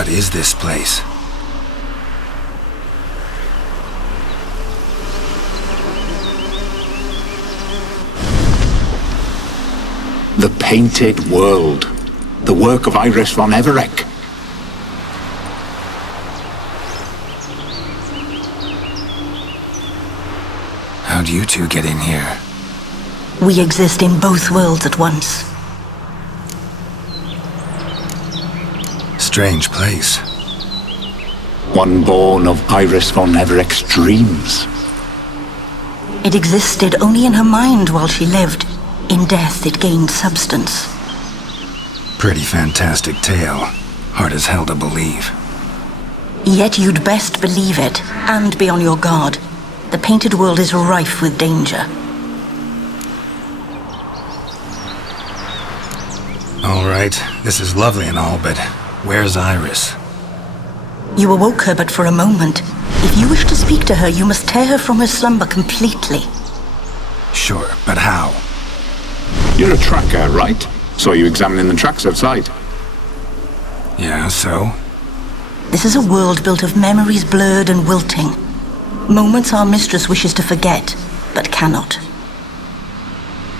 What is this place? The Painted World. The work of Iris von Everec. How'd you two get in here? We exist in both worlds at once. Strange place. One born of Iris von Everec's dreams. It existed only in her mind while she lived. In death, it gained substance. Pretty fantastic tale. Hard as hell to believe. Yet you'd best believe it, and be on your guard. The Painted World is rife with danger. All right, this is lovely and all, but where's Iris? You awoke her but for a moment. If you wish to speak to her, you must tear her from her slumber completely. Sure, but how? You're a tracker, right? Saw you examining the tracks outside. Yeah, so? This is a world built of memories blurred and wilting. Moments our mistress wishes to forget, but cannot.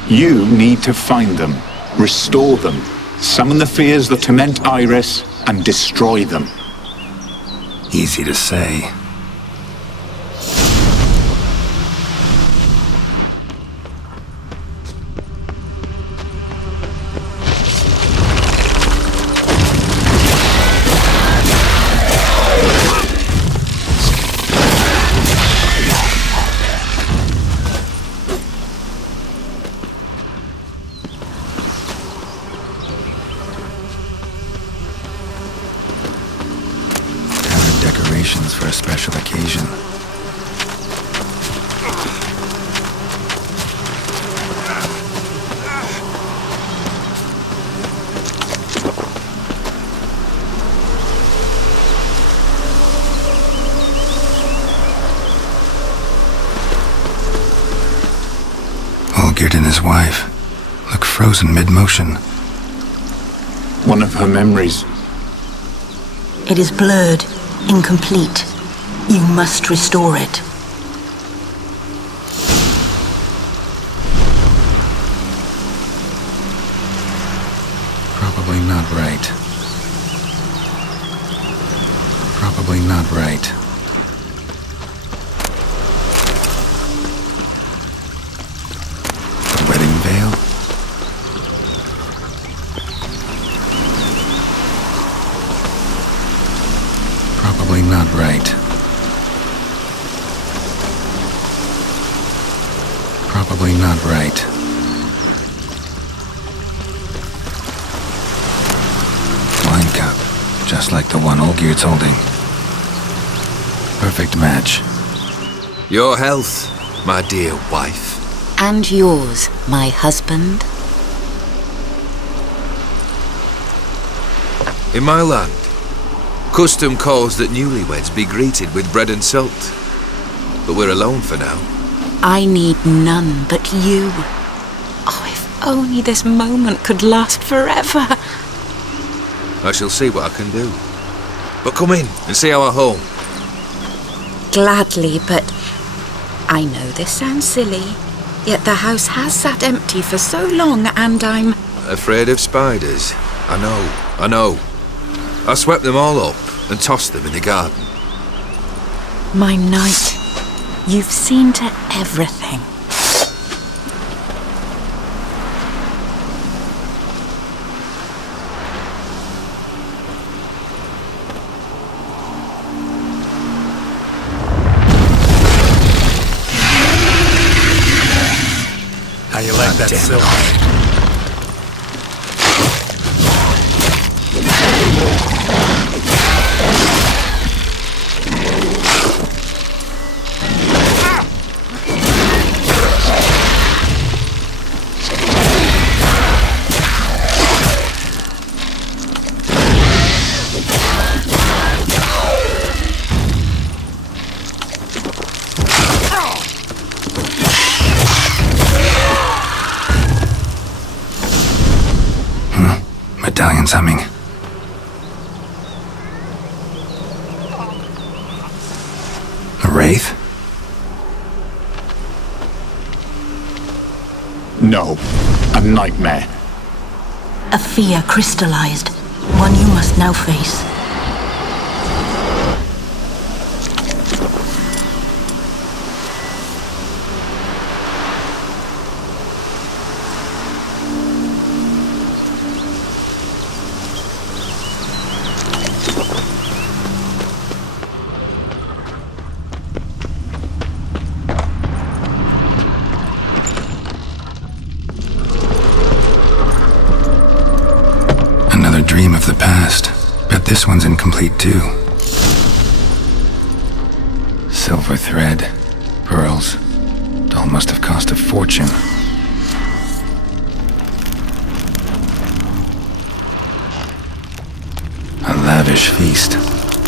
You need to find them, restore them, summon the fears that torment Iris, and destroy them. Easy to say. Decorations for a special occasion. Olgierd and his wife look frozen mid-motion. One of her memories. It is blurred, incomplete. You must restore it. Probably not right. Probably not right. The wedding veil? Probably not right. Probably not right. Wine cup, just like the one Olgierd's holding. Perfect match. Your health, my dear wife. And yours, my husband. In my land, custom calls that newlyweds be greeted with bread and salt. But we're alone for now. I need none but you. Oh, if only this moment could last forever. I shall see what I can do. But come in and see our home. Gladly, but I know this sounds silly, yet the house has sat empty for so long and I'm... Afraid of spiders? I know. I swept them all up and tossed them in the garden. My knight, you've seen to everything. How you like that silk? Medallion's humming. A nightmare. A fear crystallized, one you must now face. Another dream of the past. Bet this one's incomplete too. Silver thread, pearls. Doll must have cost a fortune. A lavish feast,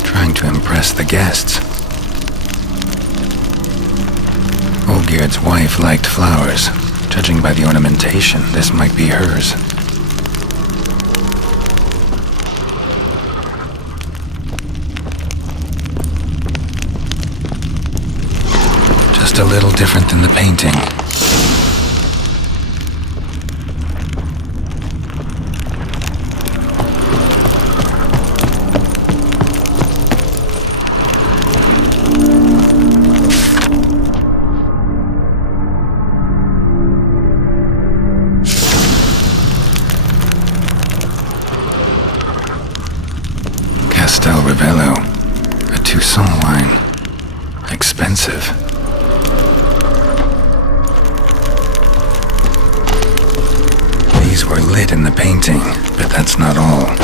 trying to impress the guests. Olgierd's wife liked flowers. Judging by the ornamentation, this might be hers. Just a little different than the painting. A Toussaint wine. Expensive. These were lit in the painting, but that's not all.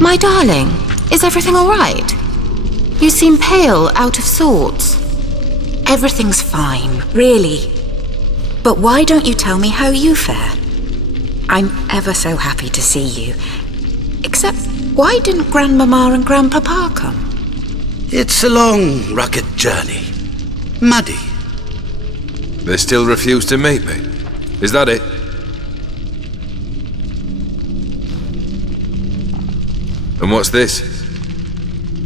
My darling, is everything all right? You seem pale, out of sorts. Everything's fine, really. But why don't you tell me how you fare? I'm ever so happy to see you. Except, why didn't Grandmama and Grandpapa come? It's a long, rugged journey. Muddy. They still refuse to meet me. Is that it? And what's this?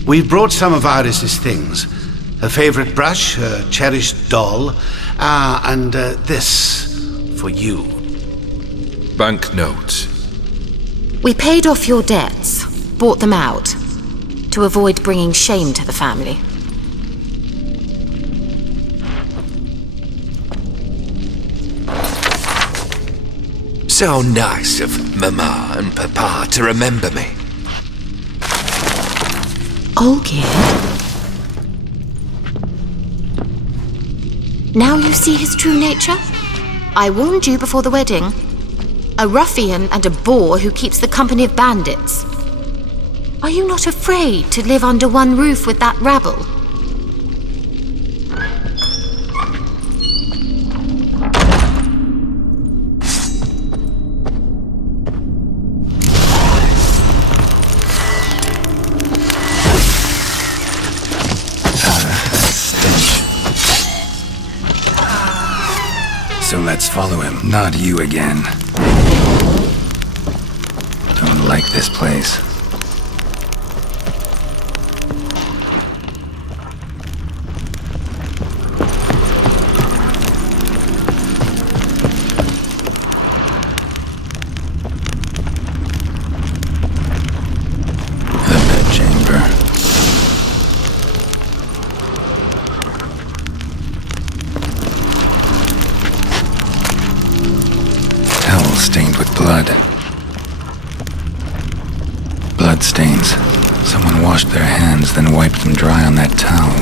We've brought some of Iris's things. Her favorite brush, her cherished doll, and this for you. Banknotes. We paid off your debts, bought them out, to avoid bringing shame to the family. So nice of Mama and Papa to remember me. Olgierd? Now you see his true nature? I warned you before the wedding. A ruffian and a boor who keeps the company of bandits. Are you not afraid to live under one roof with that rabble? So let's follow him, not you again. Don't like this place. The bedchamber. Stained with blood. washed their hands, then wiped them dry on that towel.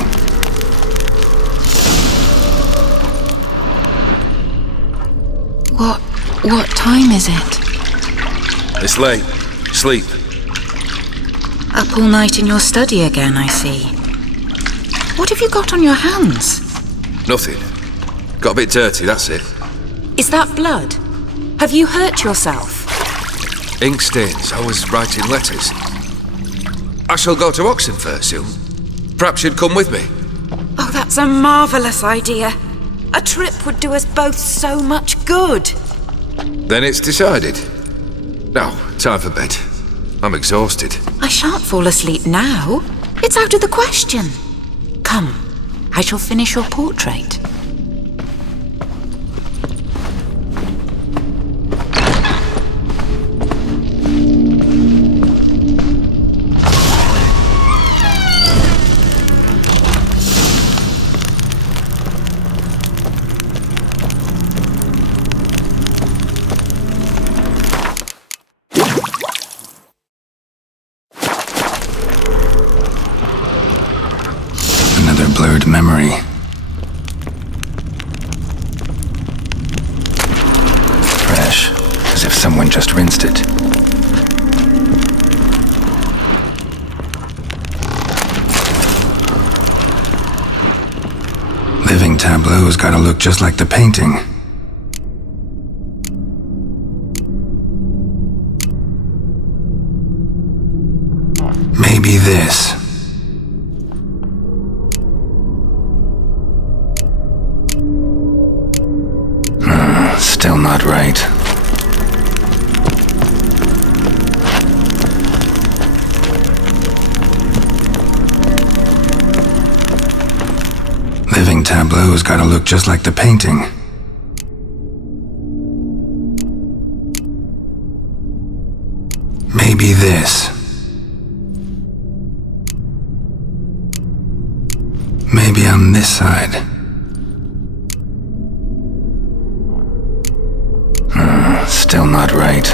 What time is it? It's late. Sleep. Up all night in your study again, I see. What have you got on your hands? Nothing. Got a bit dirty, that's it. Is that blood? Have you hurt yourself? Ink stains. I was writing letters. I shall go to Oxenfurt soon. Perhaps you'd come with me. Oh, that's a marvellous idea. A trip would do us both so much good. Then it's decided. Now, time for bed. I'm exhausted. I shan't fall asleep now. It's out of the question. Come, I shall finish your portrait. Another blurred memory. Fresh, as if someone just rinsed it. Living tableau's gotta look just like the painting. Maybe this. Still not right. Living tableau's gotta look just like the painting. Maybe this. Maybe on this side. Still not right.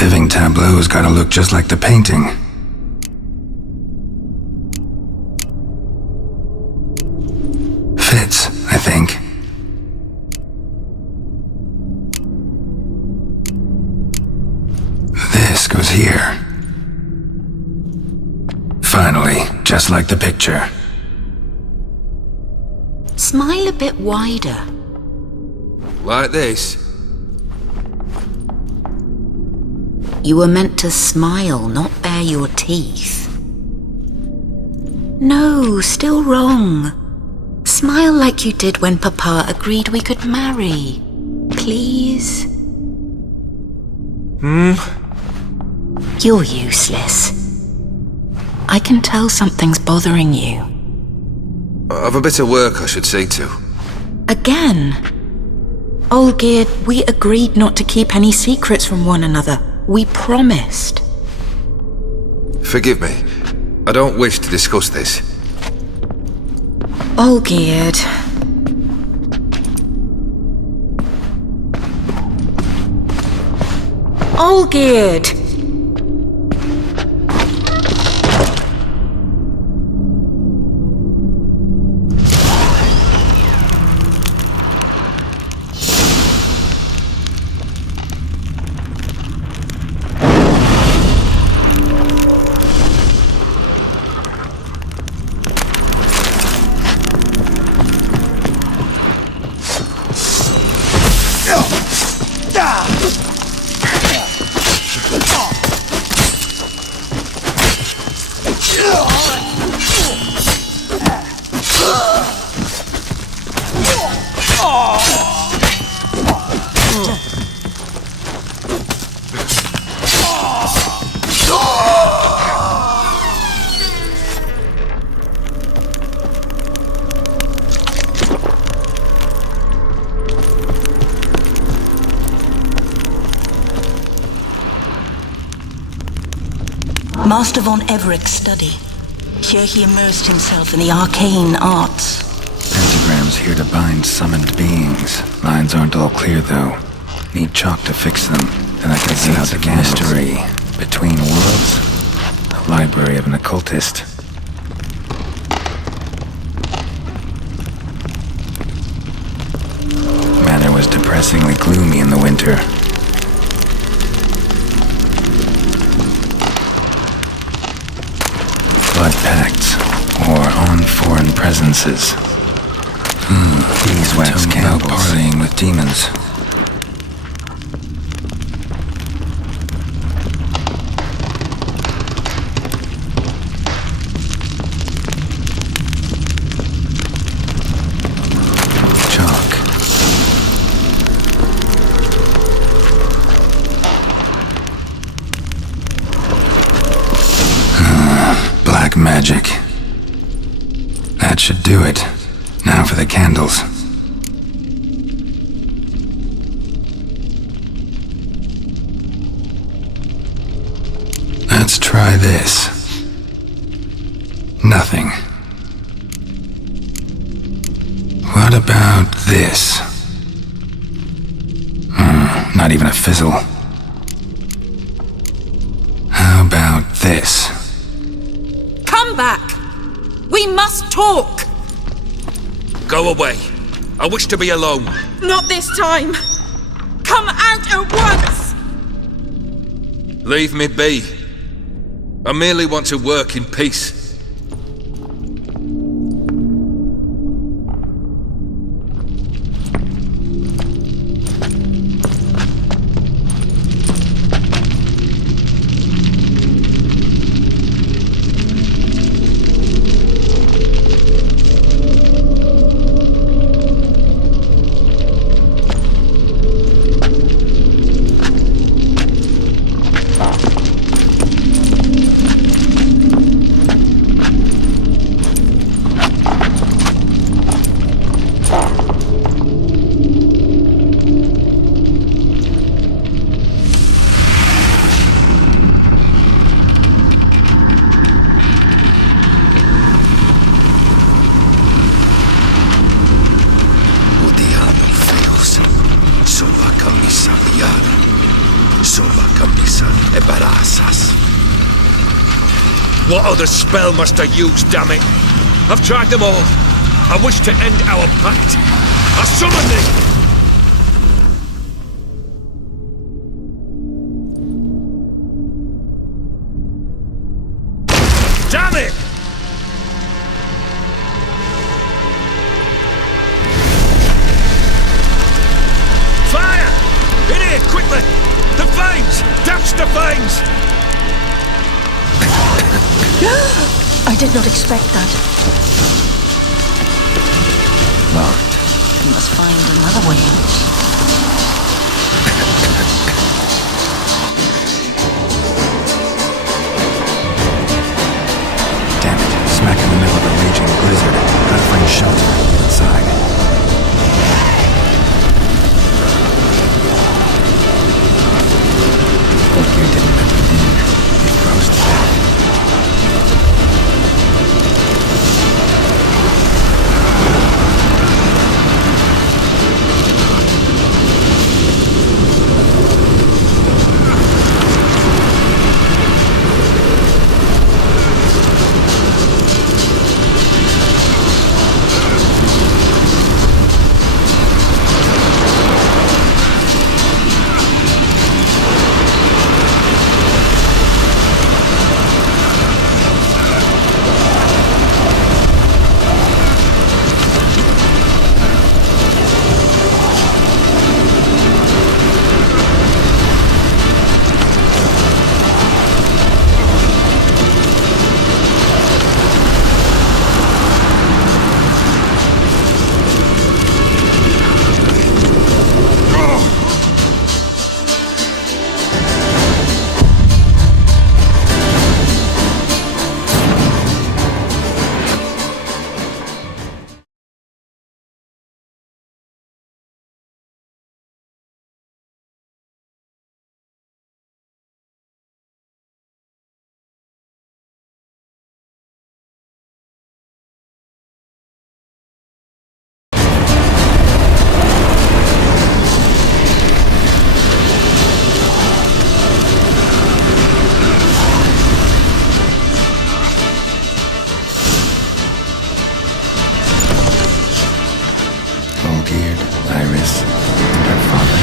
Living tableau's gotta look just like the painting. Fits, I think. This goes here. Finally, just like the picture. Smile a bit wider. Like this. You were meant to smile, not bare your teeth. No, still wrong. Smile like you did when Papa agreed we could marry. Please? You're useless. I can tell something's bothering you. I've a bit of work I should see to. Again? Olgerd, we agreed not to keep any secrets from one another. We promised. Forgive me. I don't wish to discuss this. Olgerd. Olgerd! Master von Everett's study. Here he immersed himself in the arcane arts. Pentagrams Runes here to bind summoned beings. Lines aren't all clear, though. Need chalk to fix them. Then I can see out the mystery. Between worlds? The library of an occultist. Manor was depressingly gloomy in the winter. Blood pacts, or on foreign presences. Beeswax candles. Parleying with demons. Magic. That should do it. Now for the candles. Let's try this. Nothing. What about this? Not even a fizzle. How about this? Come back! We must talk! Go away. I wish to be alone. Not this time! Come out at once! Leave me be. I merely want to work in peace. What other spell must I use, damn it? I've tried them all. I wish to end our pact. I summon thee! Damn it! Fire! In here, quickly! The flames! Douse the flames! I did not expect that. Locked. We must find another way. Damn it. Smack in the middle of a raging blizzard. Gotta find shelter inside. Hope you didn't let them in. It froze to death. Her father.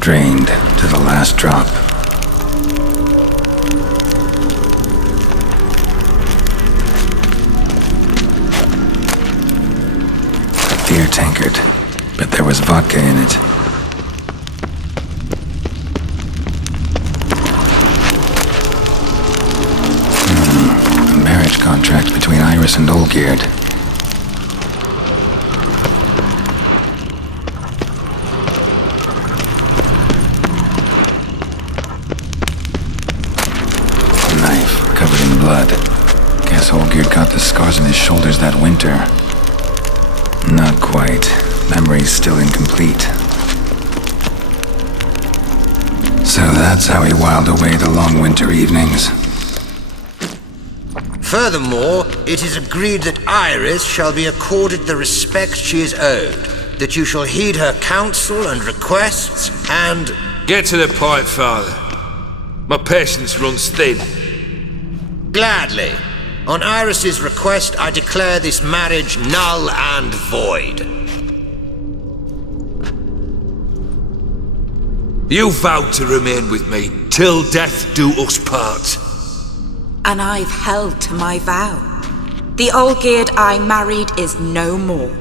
Drained to the last drop. Beer tankard, but there was vodka in it. A marriage contract between Iris and Olgierd. A knife covered in blood. Guess Olgierd got the scars on his shoulders that winter. Not quite. Memory's still incomplete. So that's how he whiled away the long winter evenings. Furthermore, it is agreed that Iris shall be accorded the respect she is owed, that you shall heed her counsel and requests, and... Get to the point, Father. My patience runs thin. Gladly. On Iris's request, I declare this marriage null and void. You vowed to remain with me till death do us part. And I've held to my vow. The Olgierd I married is no more.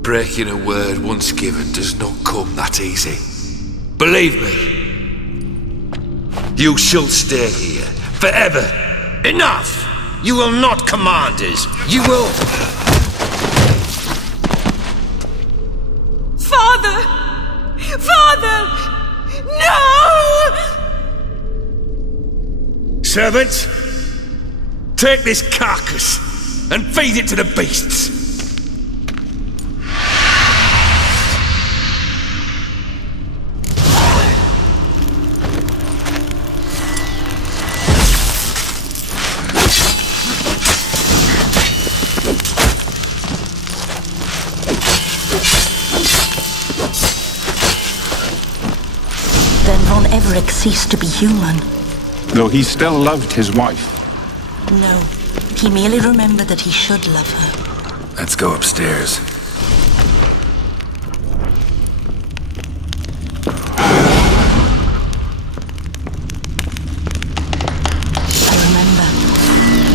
Breaking a word once given does not come that easy. Believe me. You shall stay here. Forever! Enough! You will not command us. You will... Father! Father! No! Servant, take this carcass and feed it to the beasts. Everett ceased to be human. Though he still loved his wife. No, he merely remembered that he should love her. Let's go upstairs. I remember.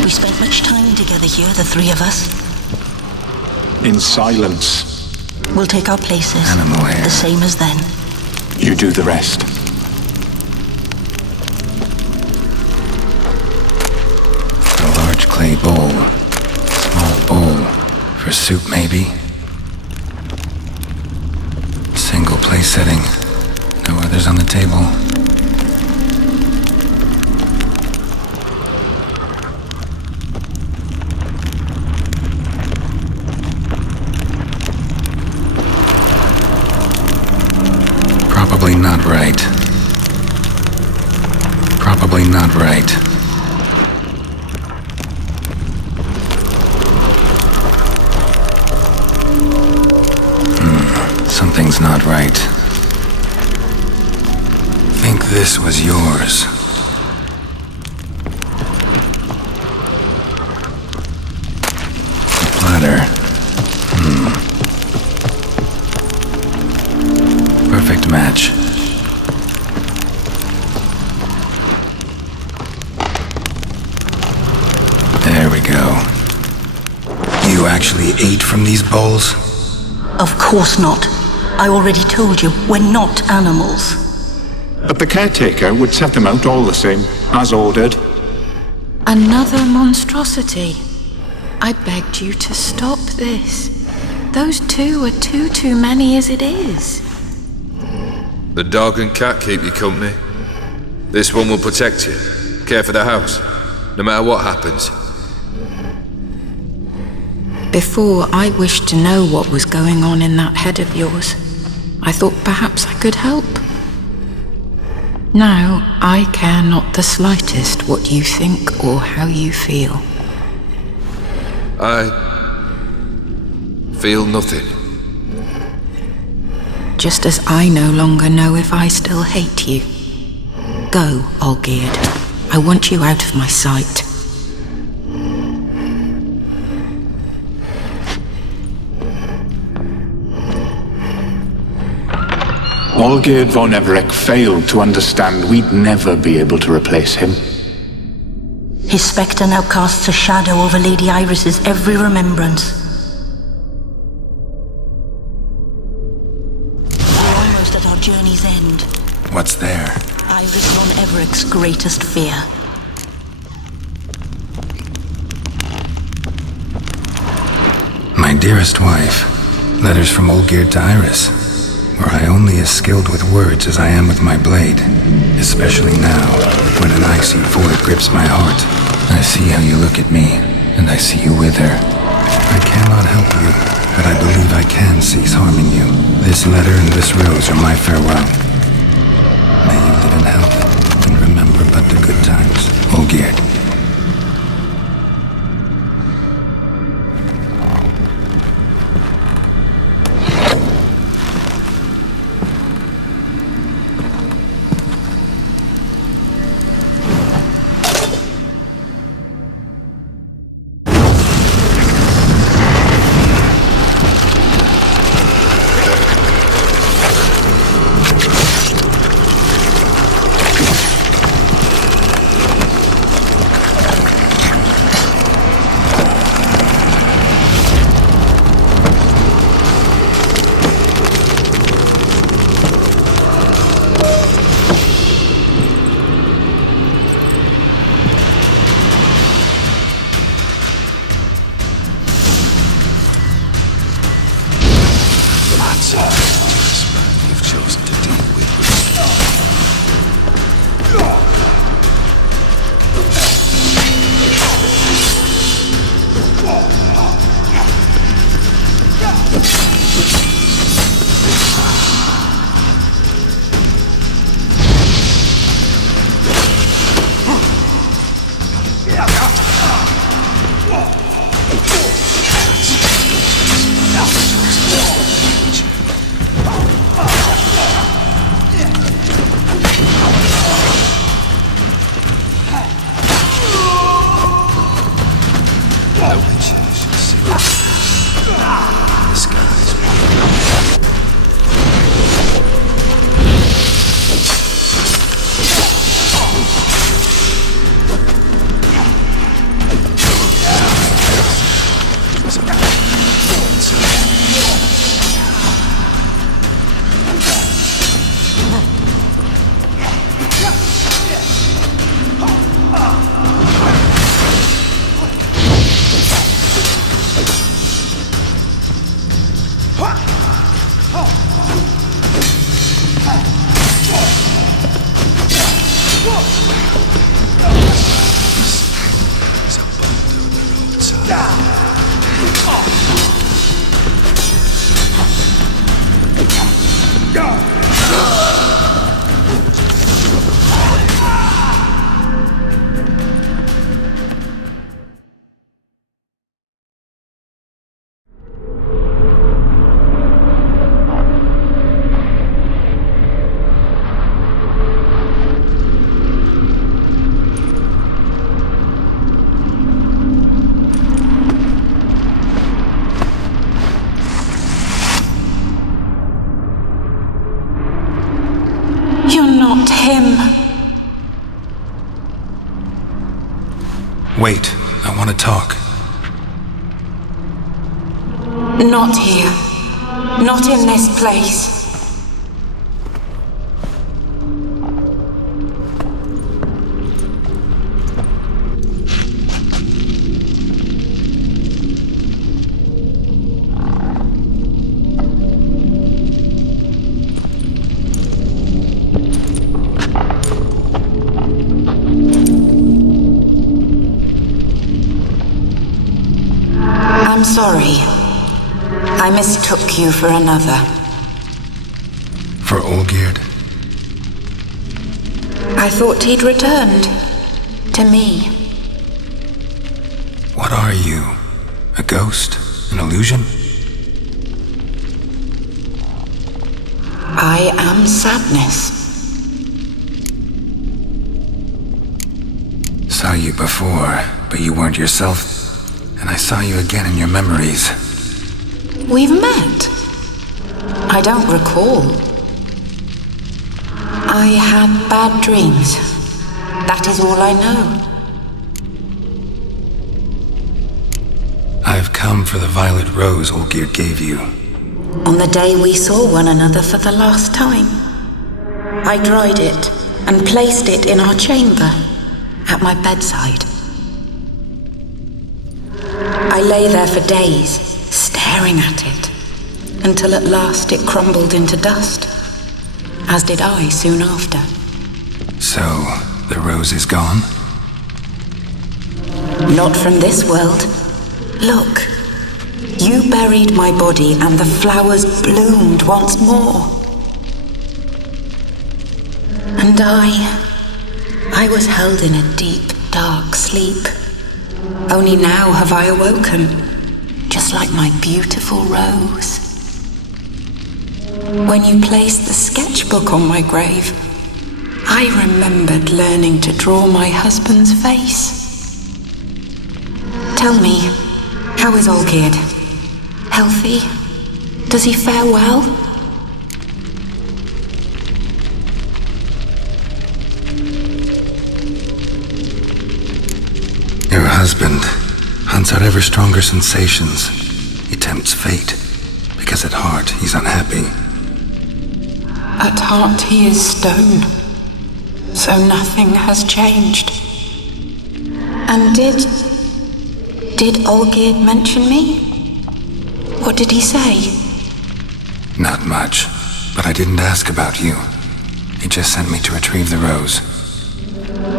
We spent much time together here, the three of us. In silence. We'll take our places. Animal hair. The same as then. You do the rest. Clay bowl. Small bowl. For soup, maybe? Single place setting. No others on the table. Probably not right. Probably not right. Something's not right. Think this was yours. The platter. Perfect match. There we go. You actually ate from these bowls? Of course not. I already told you, we're not animals. But the caretaker would set them out all the same, as ordered. Another monstrosity. I begged you to stop this. Those two are too many as it is. The dog and cat keep you company. This one will protect you, care for the house, no matter what happens. Before, I wished to know what was going on in that head of yours. I thought perhaps I could help. Now, I care not the slightest what you think or how you feel. I feel nothing. Just as I no longer know if I still hate you. Go, Olgierd. I want you out of my sight. Olgierd von Everec failed to understand we'd never be able to replace him. His spectre now casts a shadow over Lady Iris's every remembrance. We're almost at our journey's end. What's there? Iris von Everec's greatest fear. My dearest wife, letters from Olgierd to Iris, where I only as skilled with words as I am with my blade, especially now, when an icy void grips my heart. I see how you look at me, and I see you with her. I cannot help you, but I believe I can cease harming you. This letter and this rose are my farewell. May you live in health, and remember but the good times. Olgierd. You've chosen to deal with. Not him. Wait, I want to talk. Not here. Not in this place. I'm sorry. I mistook you for another. For Olgierd? I thought he'd returned. To me. What are you? A ghost? An illusion? I am sadness. saw you before, but you weren't yourself. And I saw you again in your memories. We've met? I don't recall. I had bad dreams. That is all I know. I've come for the violet rose Olgierd gave you. On the day we saw one another for the last time, I dried it and placed it in our chamber, at my bedside. I lay there for days, staring at it, until at last it crumbled into dust, as did I soon after. So, the rose is gone? Not from this world. Look, you buried my body and the flowers bloomed once more. And I was held in a deep, dark sleep. Only now have I awoken, just like my beautiful rose. When you placed the sketchbook on my grave, I remembered learning to draw my husband's face. Tell me, how is Olgierd? Healthy? Does he fare well? Your husband hunts out ever stronger sensations. He tempts fate, because at heart he's unhappy. At heart he is stone, so nothing has changed. And did Olgierd mention me? What did he say? Not much, but I didn't ask about you. He just sent me to retrieve the rose.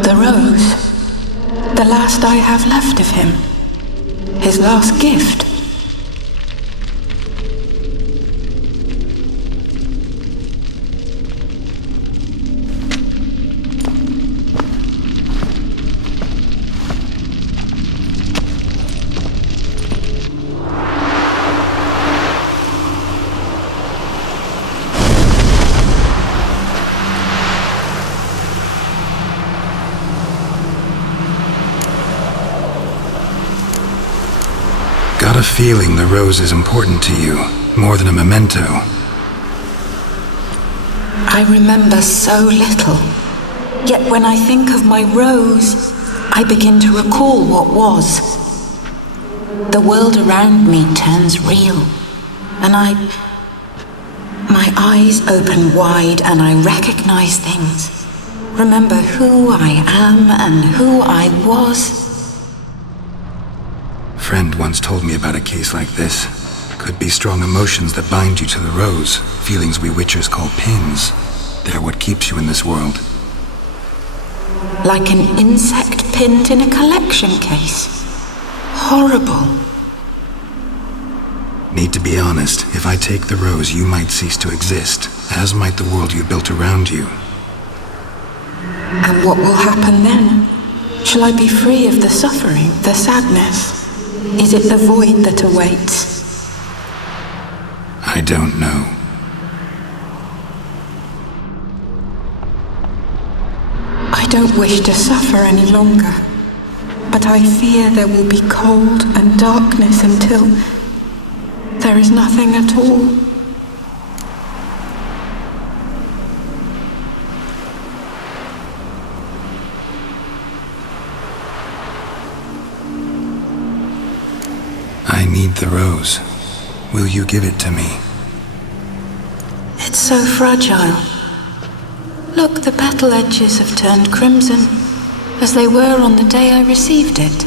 The rose? The last I have left of him? His last gift? Got a feeling the rose is important to you, more than a memento. I remember so little. Yet when I think of my rose, I begin to recall what was. The world around me turns real, and my eyes open wide and I recognize things. Remember who I am and who I was. A friend once told me about a case like this. Could be strong emotions that bind you to the rose, feelings we witchers call pins. They're what keeps you in this world. Like an insect pinned in a collection case. Horrible. Need to be honest, if I take the rose, you might cease to exist, as might the world you built around you. And what will happen then? Shall I be free of the suffering, the sadness? Is it the void that awaits? I don't know. I don't wish to suffer any longer, but I fear there will be cold and darkness until there is nothing at all. I need the rose. Will you give it to me? It's so fragile. Look, the petal edges have turned crimson, as they were on the day I received it.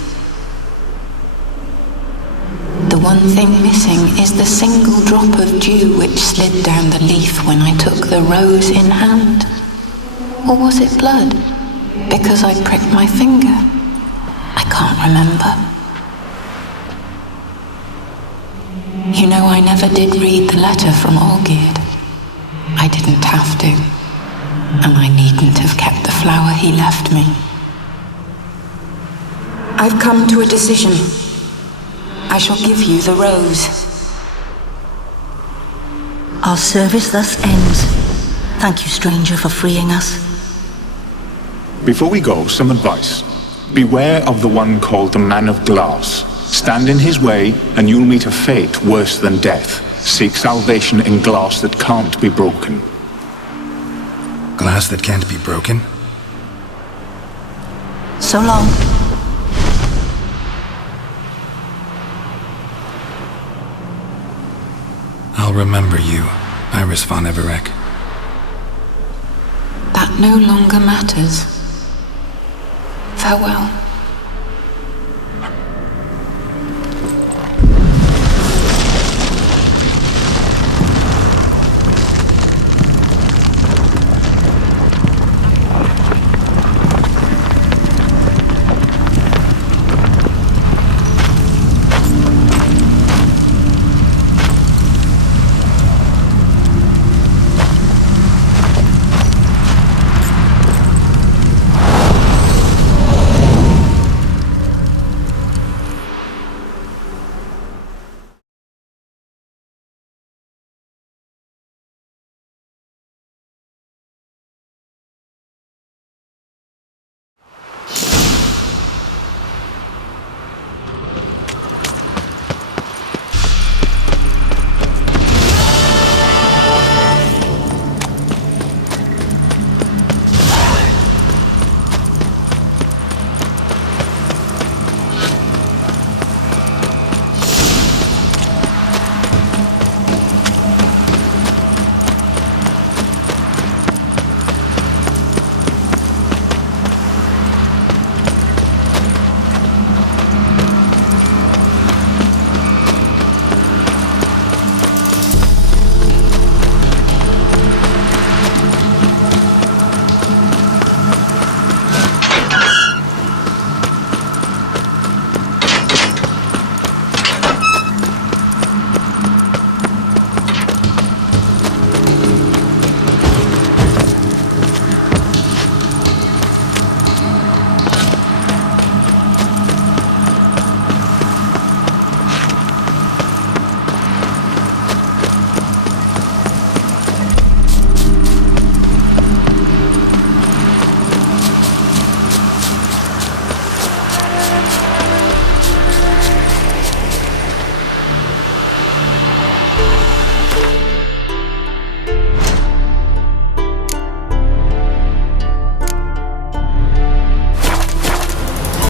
The one thing missing is the single drop of dew which slid down the leaf when I took the rose in hand. Or was it blood? Because I pricked my finger? I can't remember. You know, I never did read the letter from Olgierd. I didn't have to, and I needn't have kept the flower he left me. I've come to a decision. I shall give you the rose. Our service thus ends. Thank you, stranger, for freeing us. Before we go, some advice. Beware of the one called the Man of Glass. Stand in his way, and you'll meet a fate worse than death. Seek salvation in glass that can't be broken. Glass that can't be broken? So long. I'll remember you, Iris von Everec. That no longer matters. Farewell.